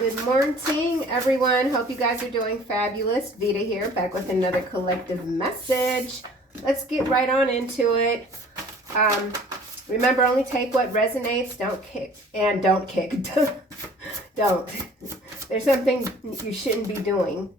Good morning, everyone. Hope you guys are doing fabulous. Veda here, back with another collective message. Let's get right on into it. Remember, only take what resonates. Don't kick. And don't kick. Don't. There's something you shouldn't be doing.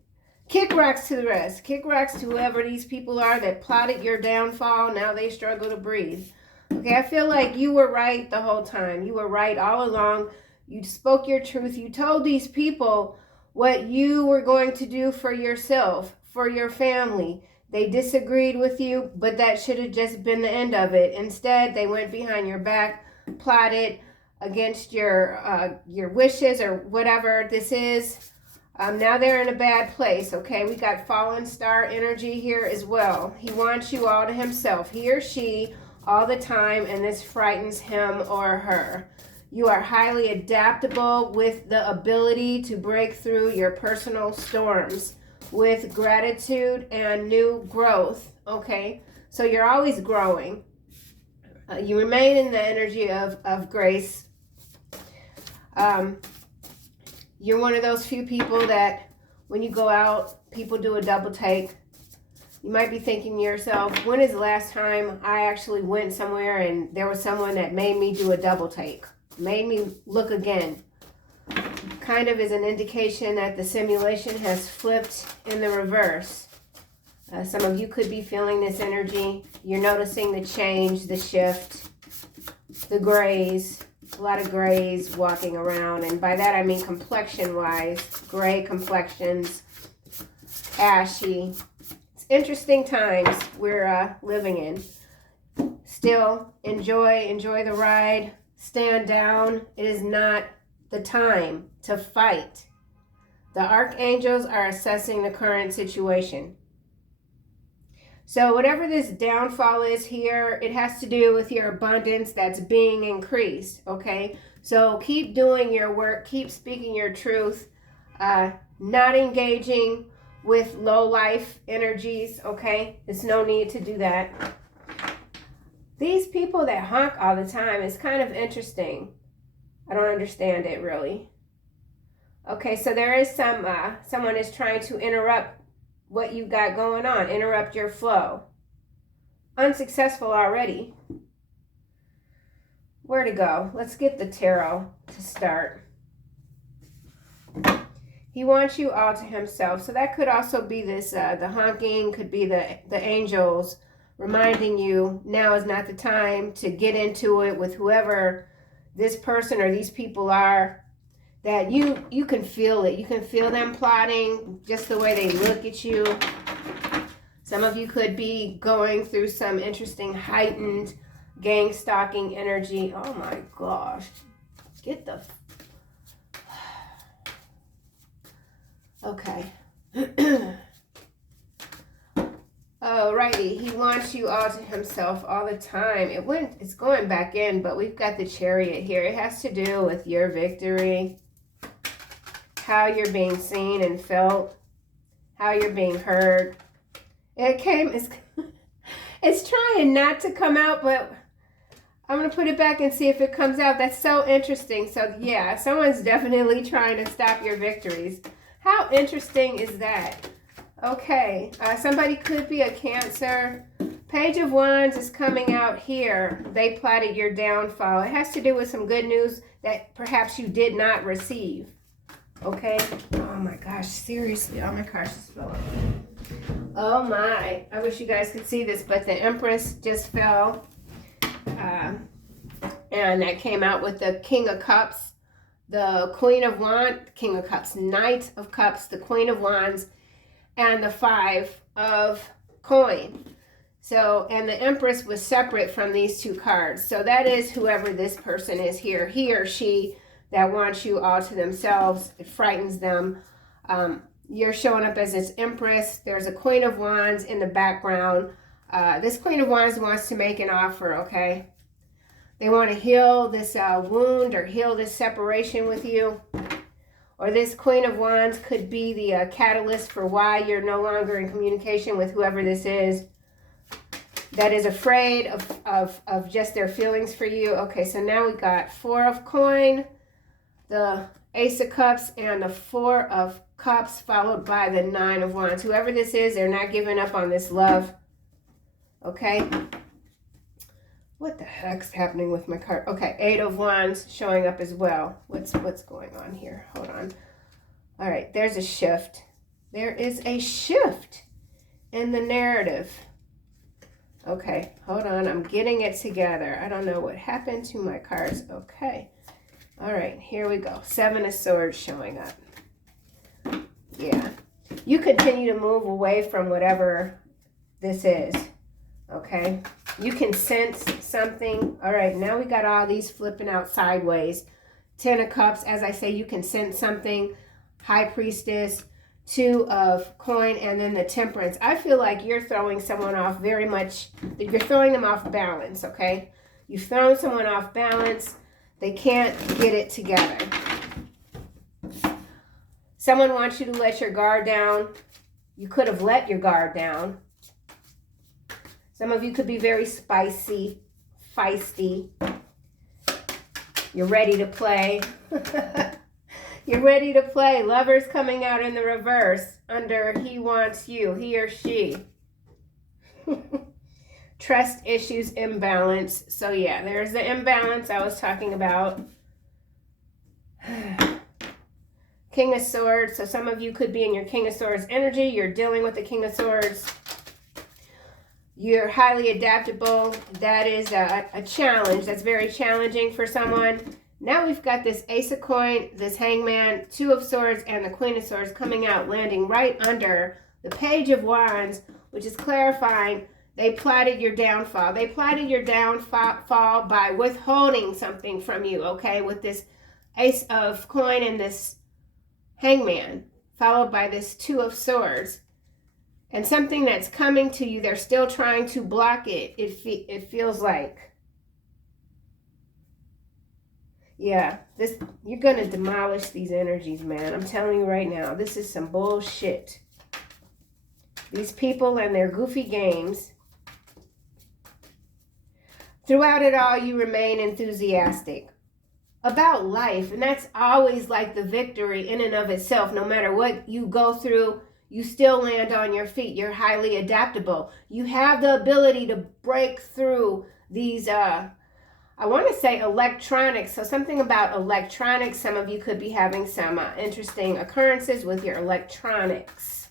Kick rocks to the rest. Kick rocks to whoever these people are that plotted your downfall. Now they struggle to breathe. Okay, I feel like you were right the whole time. You were right all along. You spoke your truth. You told these people what you were going to do for yourself, for your family. They disagreed with you, but that should have just been the end of it. Instead, they went behind your back, plotted against your wishes or whatever this is. Now they're in a bad place, okay? We got fallen star energy here as well. He wants you all to himself, he or she, all the time, and this frightens him or her. You are highly adaptable with the ability to break through your personal storms with gratitude and new growth, okay? So you're always growing. You remain in the energy of grace. You're one of those few people that when you go out, people do a double take. You might be thinking to yourself, when is the last time I actually went somewhere and there was someone that made me do a double take? Made me look again. Kind of is an indication that the simulation has flipped in the reverse. Some of you could be feeling this energy. You're noticing the change, the shift, the grays, a lot of grays walking around. And by that I mean complexion-wise, gray complexions, ashy. It's interesting times we're living in. Still, enjoy the ride. Stand down. It is not the time to fight. The archangels are assessing the current situation. So whatever this downfall is here, it has to do with your abundance that's being increased, okay? So keep doing your work. Keep speaking your truth. Not engaging with low life energies, okay? There's no need to do that. These people that honk all the time is kind of interesting. I don't understand it really. Okay, so there is someone is trying to interrupt what you got going on, interrupt your flow. Unsuccessful already. Where to go? Let's get the tarot to start. He wants you all to himself. So that could also be this, the honking, could be the angels reminding you now is not the time to get into it with whoever this person or these people are, that you can feel it. You can feel them plotting just the way they look at you. Some of you could be going through some interesting heightened gang stalking energy. Oh my gosh. Get the... Okay. Alrighty, he wants you all to himself all the time. It's going back in, but we've got the Chariot here. It has to do with your victory, how you're being seen and felt, how you're being heard. It's trying not to come out, but I'm going to put it back and see if it comes out. That's so interesting. So yeah, someone's definitely trying to stop your victories. How interesting is that? Okay, somebody could be a Cancer. Page of Wands is coming out here. They plotted your downfall. It has to do with some good news that perhaps you did not receive. Okay? Oh my gosh, seriously. Oh my gosh, this fell. Oh my. I wish you guys could see this, but the Empress just fell. And that came out with the King of Cups, the Queen of Wands, King of Cups, Knight of Cups, the Queen of Wands, and the 5 of coin. So, and the Empress was separate from these two cards. So that is whoever this person is here, he or she that wants you all to themselves. It frightens them. You're showing up as this Empress. There's a Queen of Wands in the background. This Queen of Wands wants to make an offer, okay? They want to heal this wound or heal this separation with you. Or this Queen of Wands could be the catalyst for why you're no longer in communication with whoever this is that is afraid of just their feelings for you. Okay, so now we got 4 of coin, the Ace of Cups and the Four of Cups, followed by the Nine of Wands. Whoever this is, they're not giving up on this love. Okay. What the heck's happening with my card? Okay, Eight of Wands showing up as well. What's going on here? Hold on. All right, there's a shift. There is a shift in the narrative. Okay, hold on. I'm getting it together. I don't know what happened to my cards. Okay. All right, here we go. Seven of Swords showing up. Yeah. You continue to move away from whatever this is. Okay. You can sense something. All right, now we got all these flipping out sideways. Ten of Cups, as I say, you can sense something. High Priestess, Two of Coin, and then the Temperance. I feel like you're throwing someone off very much. You're throwing them off balance, okay? You've thrown someone off balance. They can't get it together. Someone wants you to let your guard down. You could have let your guard down. Some of you could be very spicy, feisty. You're ready to play. You're ready to play. Lovers coming out in the reverse under he wants you, he or she. Trust issues, imbalance. So yeah, there's the imbalance I was talking about. King of Swords. So some of you could be in your King of Swords energy. You're dealing with the King of Swords. You're highly adaptable. That is a challenge. That's very challenging for someone. Now we've got this Ace of Coin, this Hangman, Two of Swords, and the Queen of Swords coming out, landing right under the Page of Wands, which is clarifying they plotted your downfall. They plotted your downfall by withholding something from you, okay, with this Ace of Coin and this Hangman, followed by this Two of Swords. And something that's coming to you, they're still trying to block it, it feels like. Yeah, you're going to demolish these energies, man. I'm telling you right now, this is some bullshit. These people and their goofy games. Throughout it all, you remain enthusiastic about life. And that's always like the victory in and of itself. No matter what you go through, you still land on your feet. You're highly adaptable. You have the ability to break through these, I want to say electronics. So something about electronics. Some of you could be having some interesting occurrences with your electronics.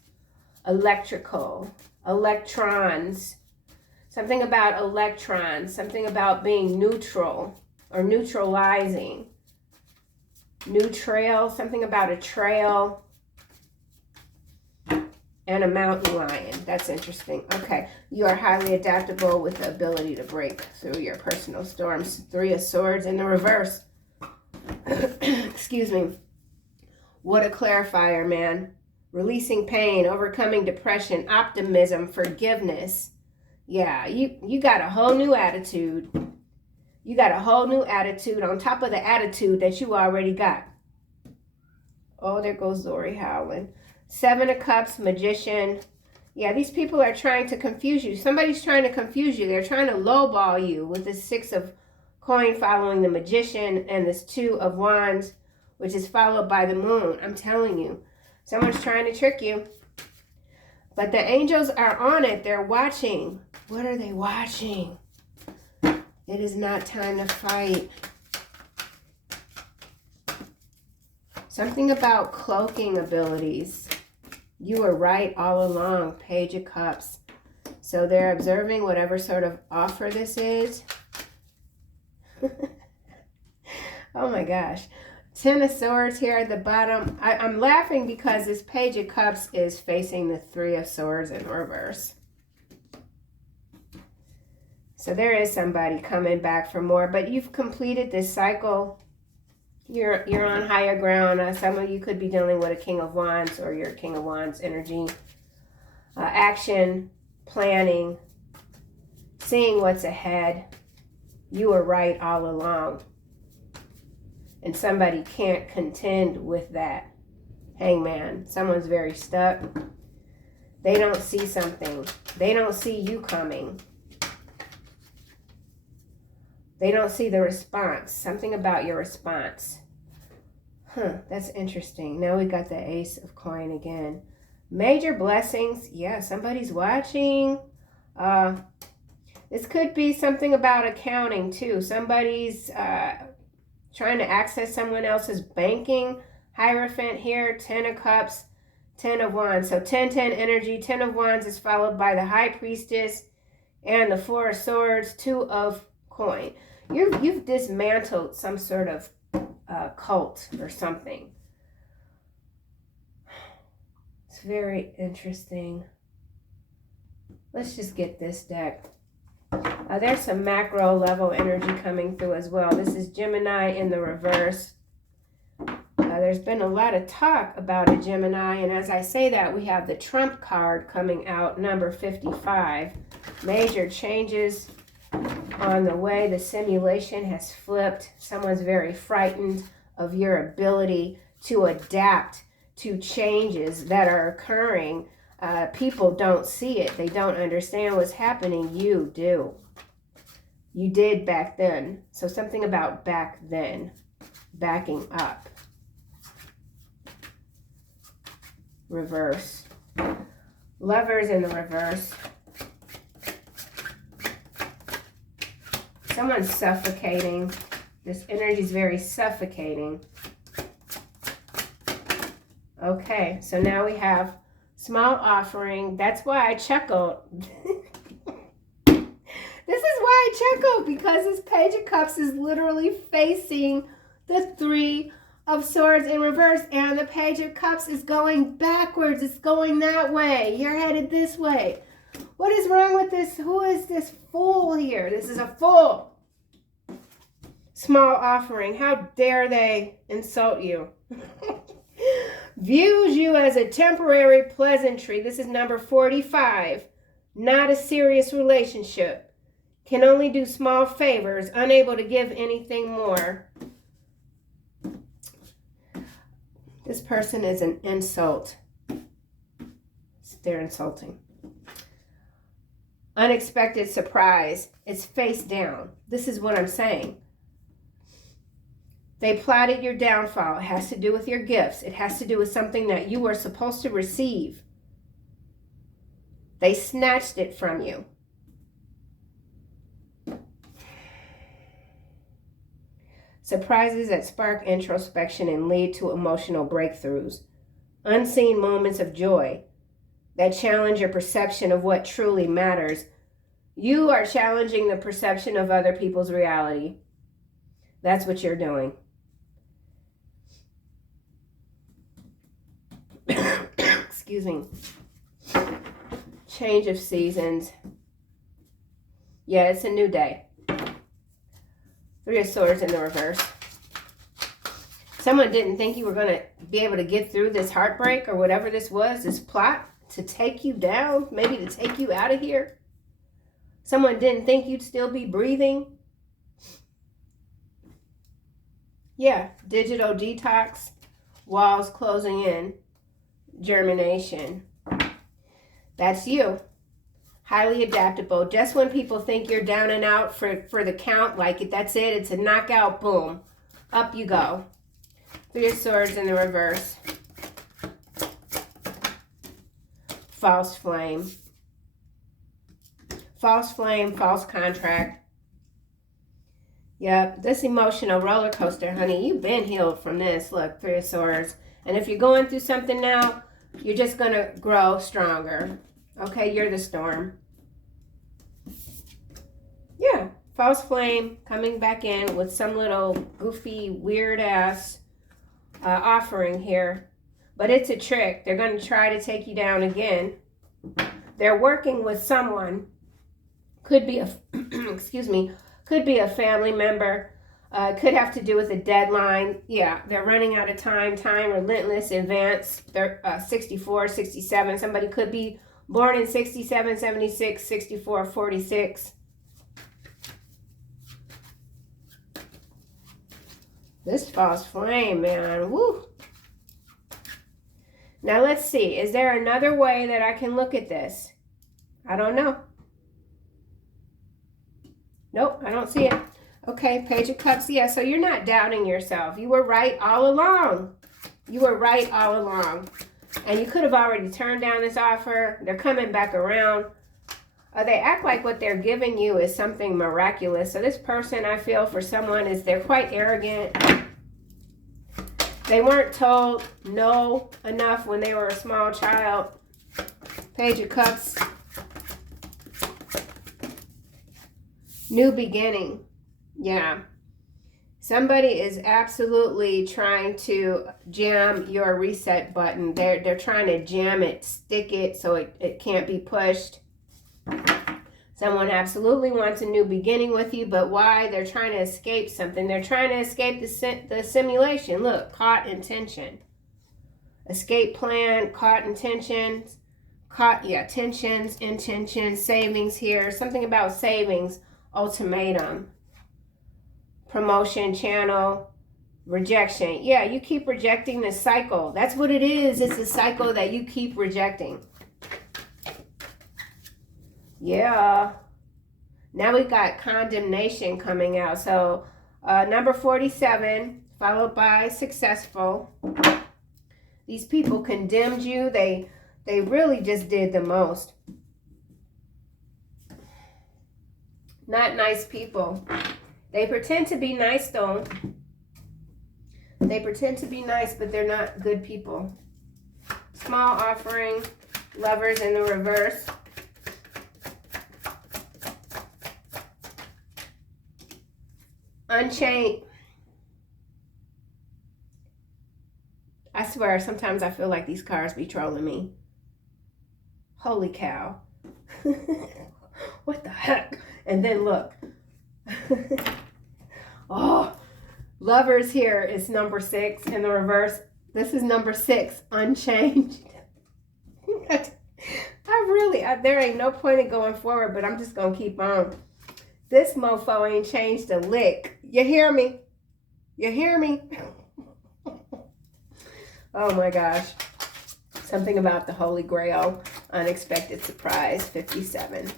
Electrical, electrons. Something about electrons. Something about being neutral or neutralizing. New trail. Something about a trail. And a mountain lion. That's interesting. Okay. You are highly adaptable with the ability to break through your personal storms. Three of Swords in the reverse. Excuse me. What a clarifier, man. Releasing pain, overcoming depression, optimism, forgiveness. Yeah, you got a whole new attitude. You got a whole new attitude on top of the attitude that you already got. Oh, there goes Zori howling. Seven of Cups, Magician. Yeah, these people are trying to confuse you. Somebody's trying to confuse you. They're trying to lowball you with this Six of Coin following the Magician and this Two of Wands, which is followed by the Moon. I'm telling you, someone's trying to trick you. But the angels are on it. They're watching. What are they watching? It is not time to fight. Something about cloaking abilities. You were right all along, Page of Cups. So they're observing whatever sort of offer this is. Oh my gosh. Ten of Swords here at the bottom. I'm laughing because this Page of Cups is facing the Three of Swords in reverse. So there is somebody coming back for more, but you've completed this cycle. You're on higher ground. Some of you could be dealing with a King of Wands or your King of Wands energy. Action, planning, seeing what's ahead. You were right all along. And somebody can't contend with that. Hangman. Someone's very stuck. They don't see something. They don't see you coming. They don't see the response. Something about your response. That's interesting. Now we got the Ace of Coin again. Major blessings. Yeah, somebody's watching. This could be something about accounting too. Somebody's trying to access someone else's banking. Hierophant here, 10 of Cups, 10 of Wands. So 10-10 energy. 10 of Wands is followed by the High Priestess and the 4 of Swords, 2 of Coin. You've dismantled some sort of cult or something. It's very interesting. Let's just get this deck. There's some macro level energy coming through as well. This is Gemini in the reverse. There's been a lot of talk about a Gemini, and as I say that, we have the Trump card coming out, number 55. Major changes on the way the simulation has flipped. Someone's very frightened of your ability to adapt to changes that are occurring. People don't see it. They don't understand what's happening. You do. You did back then. So something about back then. Backing up. Reverse. Lovers in the reverse. Someone's suffocating. This energy is very suffocating. Okay, so now we have small offering. That's why I chuckled. This is why I chuckled, because this Page of Cups is literally facing the 3 of Swords in reverse, and the Page of Cups is going backwards. It's going that way. You're headed this way. What is wrong with this? Who is this fool here? This is a fool. Small offering. How dare they insult you? Views you as a temporary pleasantry. This is number 45. Not a serious relationship. Can only do small favors. Unable to give anything more. This person is an insult. They're insulting. Unexpected surprise. It's face down. This is what I'm saying. They plotted your downfall. It has to do with your gifts. It has to do with something that you were supposed to receive. They snatched it from you. Surprises that spark introspection and lead to emotional breakthroughs. Unseen moments of joy that challenge your perception of what truly matters. You are challenging the perception of other people's reality. That's what you're doing. Excuse me. Change of seasons. Yeah, it's a new day. 3 of Swords in the reverse. Someone didn't think you were going to be able to get through this heartbreak or whatever this was, this plot to take you down, maybe to take you out of here. Someone didn't think you'd still be breathing. Yeah, digital detox, walls closing in, germination. That's you. Highly adaptable. Just when people think you're down and out for the count, like that's it, it's a knockout, boom, up you go. 3 of Swords in the reverse. False flame. False flame, false contract. Yep, this emotional roller coaster, honey, you've been healed from this. Look, 3 of Swords. And if you're going through something now, you're just going to grow stronger. Okay, you're the storm. Yeah, false flame coming back in with some little goofy, weird-ass offering here. But it's a trick. They're going to try to take you down again. They're working with someone. Could be a, excuse me, could be a family member. Could have to do with a deadline. Yeah, they're running out of time. Time, relentless, advance. They're 64, 67. Somebody could be born in 67, 76, 64, 46. This false flame, man. Woo. Now let's see. Is there another way that I can look at this? I don't know. Nope, I don't see it. Okay, Page of Cups. Yeah, so you're not doubting yourself. You were right all along. You were right all along. And you could have already turned down this offer. They're coming back around. They act like what they're giving you is something miraculous. So this person, I feel, for someone, is they're quite arrogant. They weren't told no enough when they were a small child. Page of Cups. New beginning. Yeah. Somebody is absolutely trying to jam your reset button. They're trying to jam it, stick it so it can't be pushed. Someone absolutely wants a new beginning with you, but why? They're trying to escape something. They're trying to escape the simulation. Look, caught in tension. Escape plan, caught in tensions. Tensions, intentions, savings here. Something about savings, ultimatum. Promotion channel, rejection. Yeah, you keep rejecting this cycle. That's what it is. It's a cycle that you keep rejecting. Yeah. Now we got condemnation coming out. So number 47 followed by successful. These people condemned you. They really just did the most. Not nice people. They pretend to be nice, though. They pretend to be nice, but they're not good people. Small offering, Lovers in the reverse. Unchained. I swear, sometimes I feel like these cards be trolling me. Holy cow. What the heck? And then look. Oh, Lovers here is number 6 in the reverse. This is number 6, unchanged. There ain't no point in going forward, but I'm just going to keep on. This mofo ain't changed a lick. You hear me? You hear me? Oh my gosh. Something about the Holy Grail. Unexpected surprise, 57.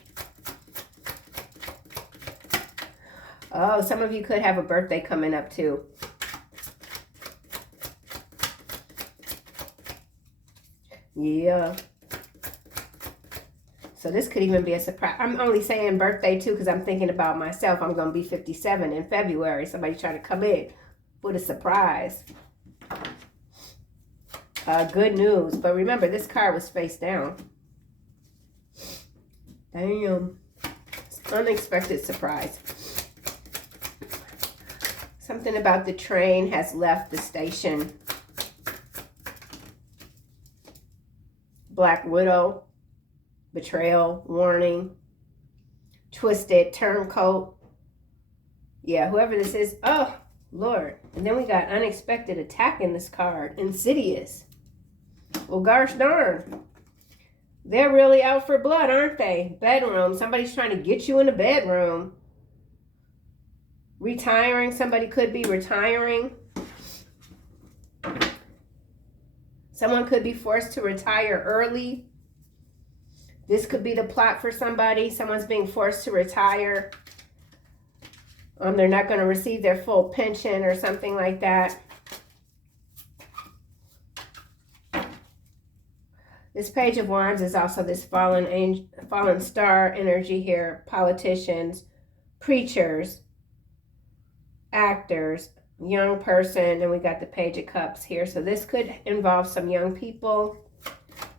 Oh, some of you could have a birthday coming up too. Yeah. So this could even be a surprise. I'm only saying birthday too because I'm thinking about myself. I'm going to be 57 in February. Somebody trying to come in with a surprise. Good news. But remember, this card was face down. Damn. Unexpected surprise. Something about the train has left the station. Black Widow. Betrayal. Warning. Twisted. Turncoat. Yeah, whoever this is. Oh, Lord. And then we got unexpected attack in this card. Insidious. Well, gosh darn. They're really out for blood, aren't they? Bedroom. Somebody's trying to get you in the bedroom. Retiring. Somebody could be retiring. Someone could be forced to retire early. This could be the plot for somebody. Someone's being forced to retire. They're not going to receive their full pension or something like that. This Page of Wands is also this fallen star energy here. Politicians, preachers, actors, young person, and we got the Page of Cups here. So this could involve some young people.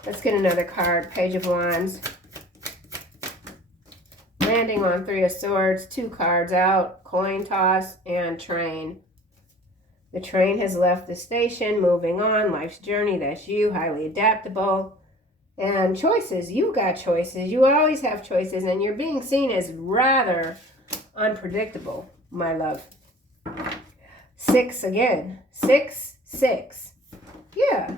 Let's get another card. Page of Wands. Landing on 3 of Swords. 2 cards out. Coin toss and train. The train has left the station. Moving on. Life's journey. That's you. Highly adaptable. And choices. You got choices. You always have choices. And you're being seen as rather unpredictable, my love. 6 again. 6, 6. Yeah.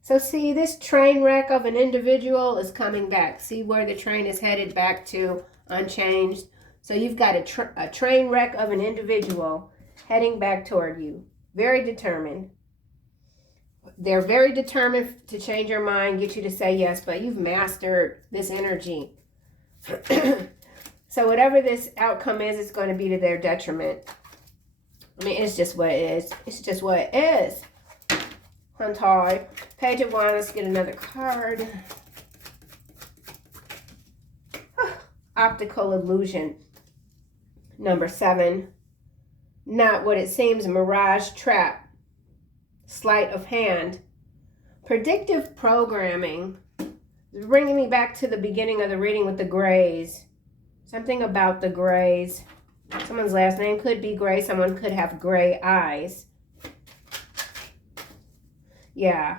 So see, this train wreck of an individual is coming back. See where the train is headed back to, unchanged. So you've got a train wreck of an individual heading back toward you. Very determined. They're very determined to change your mind, get you to say yes, but you've mastered this energy. So whatever this outcome is, it's going to be to their detriment. I mean, it's just what it is. It's just what it is. Huntoy. Page of Wands. Let's get another card. Optical illusion. Number 7. Not what it seems. Mirage trap. Sleight of hand. Predictive programming. Bringing me back to the beginning of the reading with the grays. Something about the grays. Someone's last name could be Gray. Someone could have gray eyes. Yeah.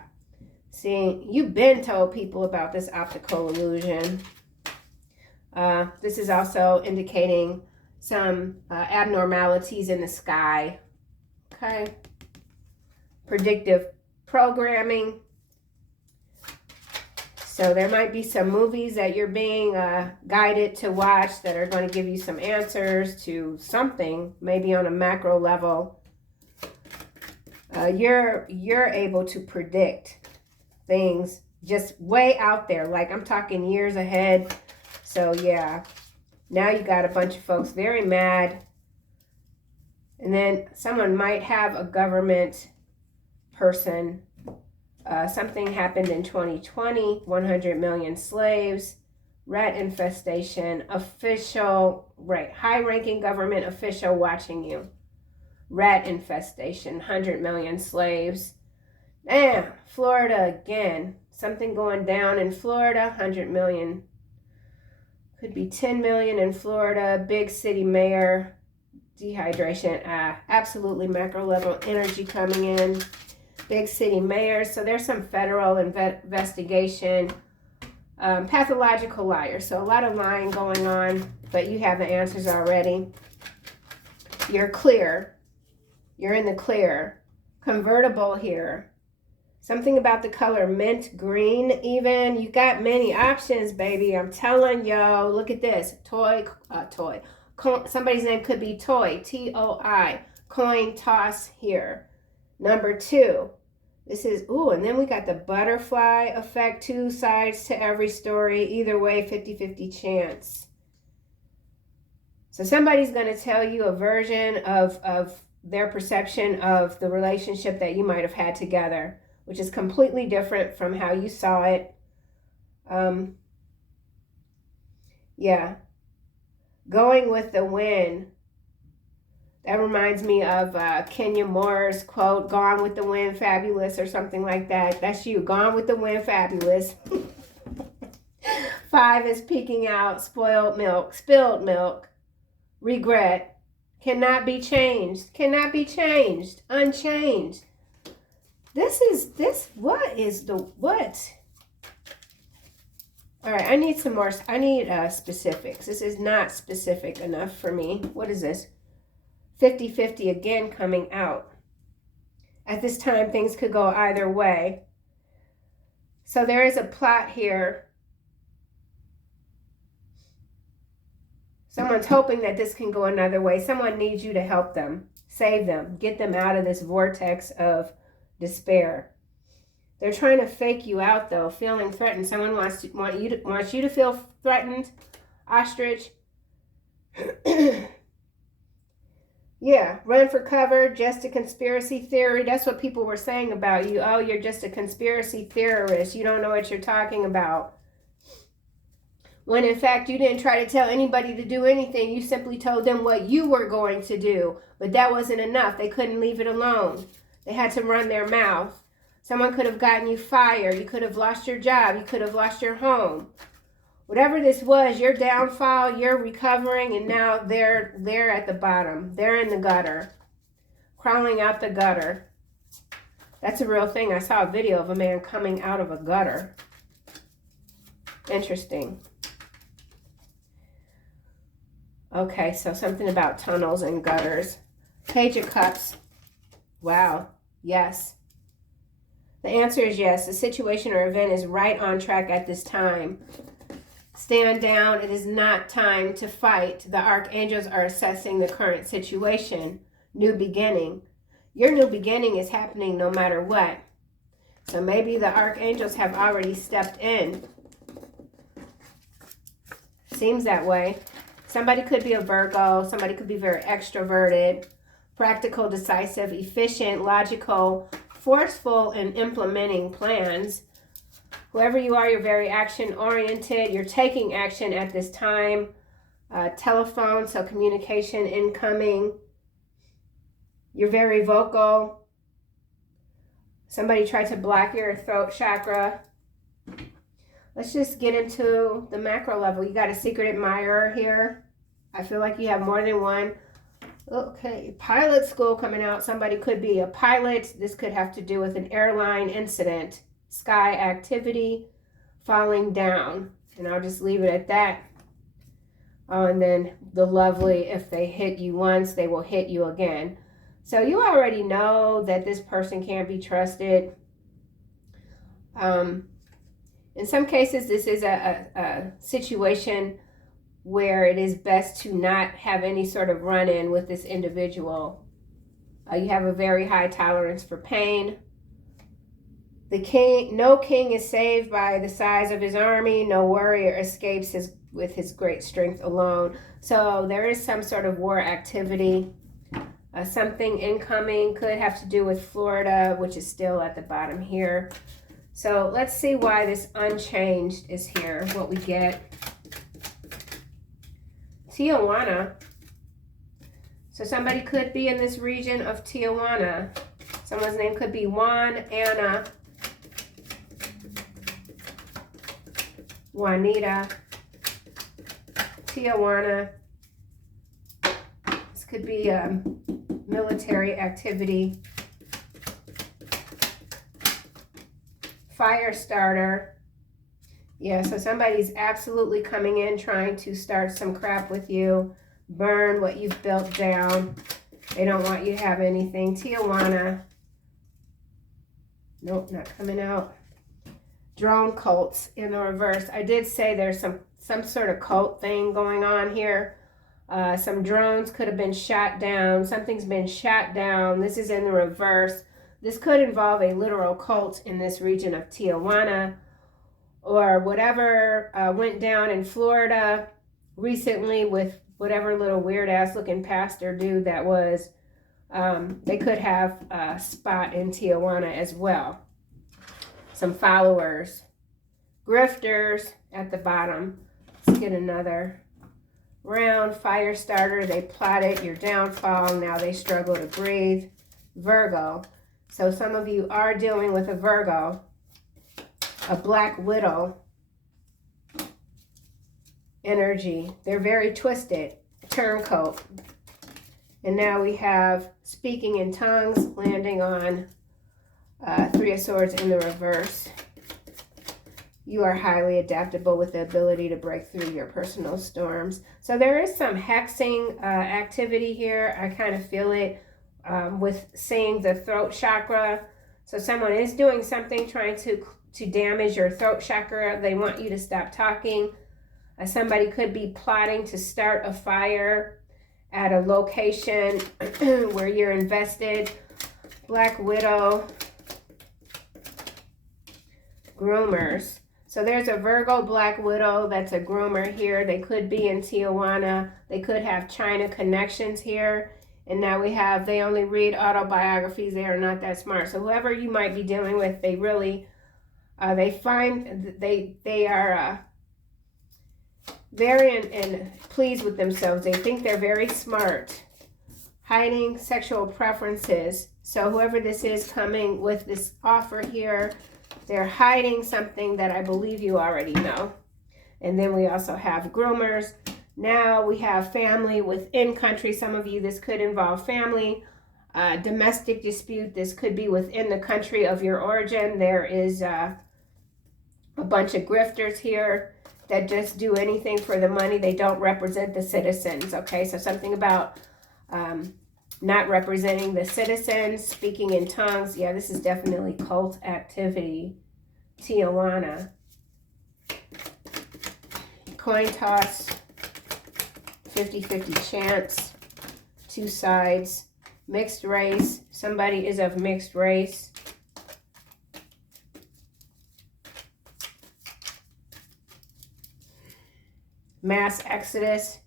See, you've been told people about this optical illusion. This is also indicating some abnormalities in the sky. Okay. Predictive programming. So there might be some movies that you're being guided to watch that are going to give you some answers to something, maybe on a macro level. You're able to predict things just way out there. Like I'm talking years ahead. So yeah, now you got a bunch of folks very mad. And then someone might have a government person. Something happened in 2020, 100 million slaves, rat infestation, official, right, high-ranking government official watching you. Rat infestation, 100 million slaves. Damn, Florida again. Something going down in Florida, 100 million. Could be 10 million in Florida, big city mayor, dehydration, absolutely macro level energy coming in. Big city mayors. So there's some federal investigation. Pathological liars. So a lot of lying going on, but you have the answers already. You're clear. You're in the clear. Convertible here. Something about the color mint green even. You got many options, baby. I'm telling yo. Look at this. Toy. Somebody's name could be Toy. T-O-I. Coin toss here. Number 2. This is, ooh, and then we got the butterfly effect. 2 sides to every story. Either way, 50-50 chance. So somebody's going to tell you a version of their perception of the relationship that you might have had together, which is completely different from how you saw it. Yeah. Going with the wind. That reminds me of Kenya Moore's quote, "Gone with the wind, fabulous," or something like that. That's you. Gone with the wind, fabulous. 5 is peeking out, spoiled milk, spilled milk, regret, cannot be changed, unchanged. What? All right, I need some more, specifics. This is not specific enough for me. What is this? 50-50 again coming out. At this time, things could go either way. So there is a plot here. Someone's hoping that this can go another way. Someone needs you to help them, save them, get them out of this vortex of despair. They're trying to fake you out, though, feeling threatened. Someone wants you to feel threatened. Ostrich. Yeah, run for cover, just a conspiracy theory. That's what people were saying about you. Oh, you're just a conspiracy theorist. You don't know what you're talking about. When in fact, you didn't try to tell anybody to do anything. You simply told them what you were going to do. But that wasn't enough. They couldn't leave it alone. They had to run their mouth. Someone could have gotten you fired. You could have lost your job. You could have lost your home. Whatever this was, your downfall, you're recovering, and now they're at the bottom. They're in the gutter, crawling out the gutter. That's a real thing. I saw a video of a man coming out of a gutter. Interesting. Okay, so something about tunnels and gutters. Page of Cups. Wow. Yes. The answer is yes. The situation or event is right on track at this time. Stand down. It is not time to fight. The archangels are assessing the current situation. New beginning. Your new beginning is happening no matter what. So maybe the archangels have already stepped in. Seems that way. Somebody could be a Virgo. Somebody could be very extroverted, practical, decisive, efficient, logical, forceful in implementing plans. Whoever you are, you're very action-oriented. You're taking action at this time. Telephone, so communication incoming. You're very vocal. Somebody tried to block your throat chakra. Let's just get into the macro level. You got a secret admirer here. I feel like you have more than one. Okay, pilot school coming out. Somebody could be a pilot. This could have to do with an airline incident, sky activity, falling down. And I'll just leave it at that. Oh, and then the lovely, if they hit you once, they will hit you again. So you already know that this person can't be trusted. In some cases, this is a situation where it is best to not have any sort of run-in with this individual. You have a very high tolerance for pain. The king, no king is saved by the size of his army. No warrior escapes with his great strength alone. So there is some sort of war activity. Something incoming could have to do with Florida, which is still at the bottom here. So let's see why this unchanged is here, what we get. Tijuana. So somebody could be in this region of Tijuana. Someone's name could be Juan, Anna, Juanita, Tijuana. This could be a military activity. Fire starter. Yeah, so somebody's absolutely coming in trying to start some crap with you, burn what you've built down. They don't want you to have anything. Tijuana. Nope, not coming out. Drone cults in the reverse. I did say there's some sort of cult thing going on here. Some drones could have been shot down. Something's been shot down. This is in the reverse. This could involve a literal cult in this region of Tijuana, or whatever went down in Florida recently with whatever little weird ass looking pastor dude that was. They could have a spot in Tijuana as well. Some followers. Grifters at the bottom. Let's get another round. Fire starter. They plotted your downfall. Now they struggle to breathe. Virgo. So some of you are dealing with a Virgo. A Black Widow energy. They're very twisted. Turncoat. And now we have speaking in tongues, landing on Three of Swords in the reverse. You are highly adaptable with the ability to break through your personal storms. So there is some hexing activity here. I kind of feel it with seeing the throat chakra. So someone is doing something trying to damage your throat chakra. They want you to stop talking. Somebody could be plotting to start a fire at a location where you're invested. Black Widow. Groomers. So there's a Virgo Black Widow that's a groomer here. They could be in Tijuana. They could have China connections here. And now we have, they only read autobiographies. They are not that smart. So whoever you might be dealing with, they really, they are very and pleased with themselves. They think they're very smart. Hiding sexual preferences. So whoever this is coming with this offer here, they're hiding something that I believe you already know. And then we also have groomers. Now we have family within country. Some of you, this could involve family. Domestic dispute. This could be within the country of your origin. There is a bunch of grifters here that just do anything for the money. They don't represent the citizens. Okay, so something about not representing the citizens, speaking in tongues. Yeah, this is definitely cult activity. Tijuana. Coin toss. 50-50 chance. Two sides. Mixed race. Somebody is of mixed race. Mass exodus.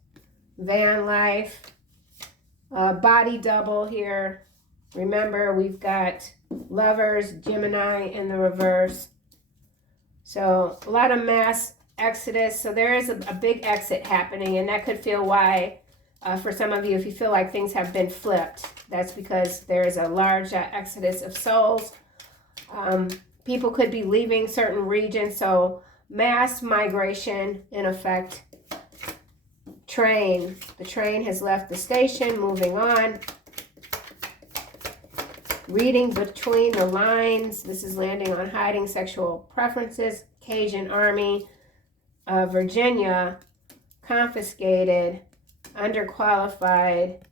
van life, body double here. Remember, we've got Lovers, Gemini in the reverse. So a lot of mass exodus. So there is a big exit happening, and that could feel why, for some of you, if you feel like things have been flipped, that's because there is a large exodus of souls. People could be leaving certain regions, so mass migration in effect. Train. The train has left the station, moving on. Reading between the lines. This is landing on hiding sexual preferences. Cajun Army. Virginia, confiscated, underqualified,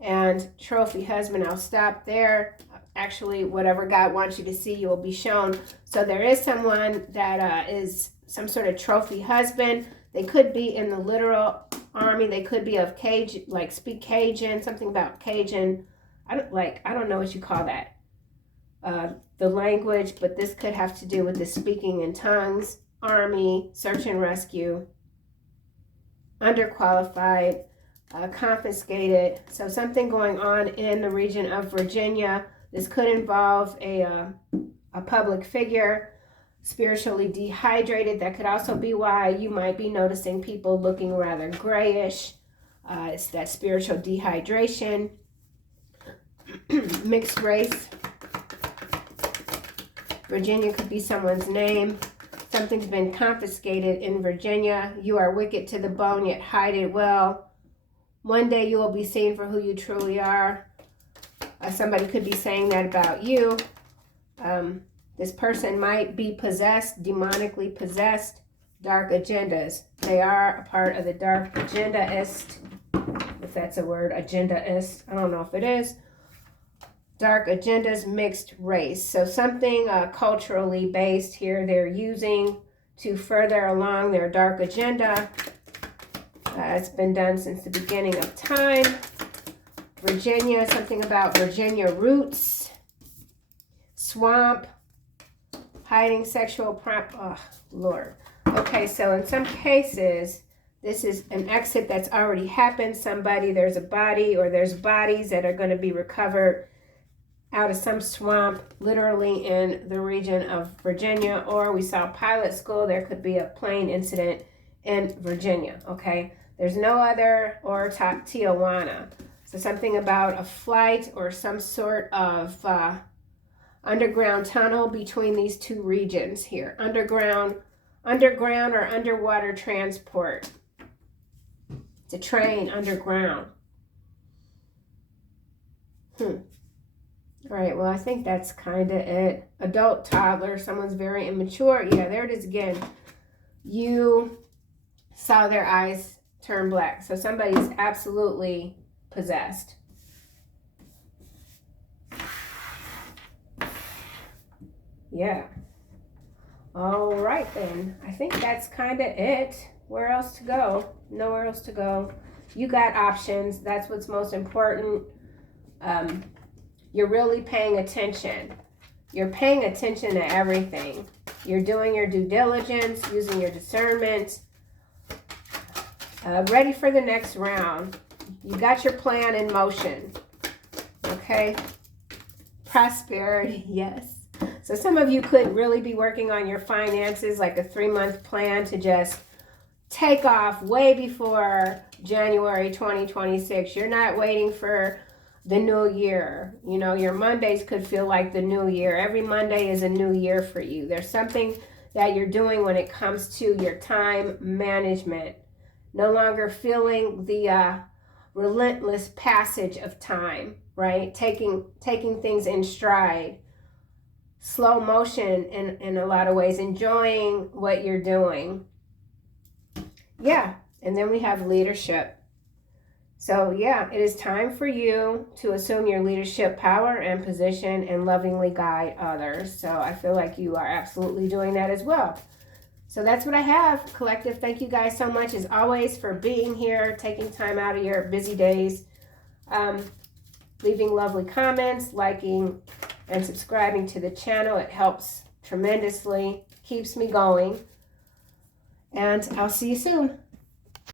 and trophy husband. I'll stop there. Actually, whatever God wants you to see, you will be shown. So there is someone that is some sort of trophy husband. They could be in the literal army. They could be of Cajun, like speak Cajun, something about Cajun. I don't know what you call that. The language, but this could have to do with the speaking in tongues, army, search and rescue, underqualified, confiscated. So something going on in the region of Virginia. This could involve a public figure, spiritually dehydrated. That could also be why you might be noticing people looking rather grayish. It's that spiritual dehydration. Mixed race. Virginia could be someone's name. Something's been confiscated in Virginia. You are wicked to the bone, yet hide it well. One day you will be seen for who you truly are. Somebody could be saying that about you. This person might be possessed, demonically possessed. Dark agendas. They are a part of the dark agendaist. If that's a word, agendaist. I don't know if it is. Dark agendas, mixed race. So something culturally based here they're using to further along their dark agenda. It's been done since the beginning of time. Virginia, something about Virginia roots. Swamp. Hiding sexual oh, Lord. Okay, so in some cases, this is an exit that's already happened. There's a body or there's bodies that are going to be recovered out of some swamp, literally in the region of Virginia. Or we saw pilot school. There could be a plane incident in Virginia, okay? There's no other, or Tijuana. So something about a flight or some sort of underground tunnel between these two regions here. Underground or underwater transport. It's a train underground. All right, well, I think that's kind of it. Adult, toddler, someone's very immature. Yeah, there it is again. You saw their eyes turn black. So somebody's absolutely possessed. Yeah. All right, then. I think that's kind of it. Where else to go? Nowhere else to go. You got options. That's what's most important. You're really paying attention. You're paying attention to everything. You're doing your due diligence, using your discernment. Ready for the next round. You got your plan in motion. Okay? Prosperity, yes. So some of you could really be working on your finances, like a 3-month plan to just take off way before January 2026. You're not waiting for the new year. You know, your Mondays could feel like the new year. Every Monday is a new year for you. There's something that you're doing when it comes to your time management. No longer feeling the relentless passage of time, right? Taking things in stride. Slow motion in a lot of ways. Enjoying what you're doing. Yeah. And then we have leadership. So yeah, it is time for you to assume your leadership power and position and lovingly guide others. So I feel like you are absolutely doing that as well. So that's what I have. Collective, thank you guys so much as always for being here, taking time out of your busy days, leaving lovely comments, liking, and subscribing to the channel. It helps tremendously, keeps me going. And I'll see you soon.